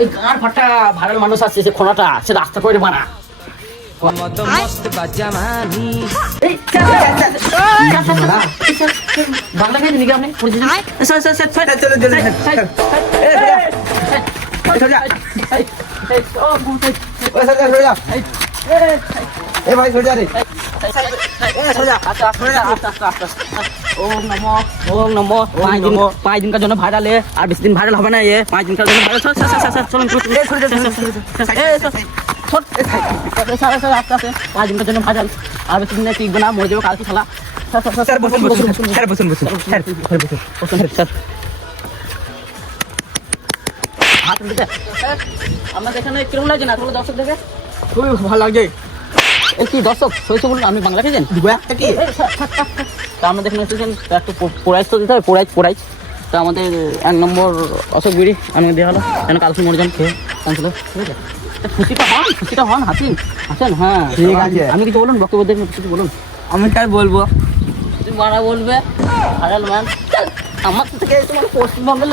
ওই গাঁর ফাটা ভাইরাল মানুষ আছে সে খোনাটা সে রাস্তা করে বানা বাংলা খাই নাকি আপনি ভাই সোজা রে ओम नमो 5 दिन का जो ना भाइरल है और 20 दिन भाइरल होगा ना ये 5 दिन का जो ना भाइरल चलो सर 5 दिन का जो ना भाइरल और 20 दिन ठीक बना मोड़ जाओ काल की साला सर सर हाथ में देखा আমরা দেখেন কিরকম লাগে না তোমরা দর্শক দেখে খুবই ভালো লাগছে এই কি দর্শক সইছে বলুন আমি বাংলা খেয়েছেন একটা কি তো আমরা দেখেন এসেছেন একটু পোড়াইজ তো দিতে হবে পোড়াইজ তো আমাদের 1 নম্বর অশোক বিড়ি আমাকে দেওয়া হলো কেন কালকে মরজন খেয়ে কাঁদছিল ঠিক আছে খুশিটা হন হাসেন হ্যাঁ ঠিক আছে আমি কিছু বলুন বক্তব্য দেখুন কিছু বলুন আমি তাই বলবো তুমি মারা বলবে ভাইরাল ম্যান আমার থেকে তোমার পশ্চিমবঙ্গের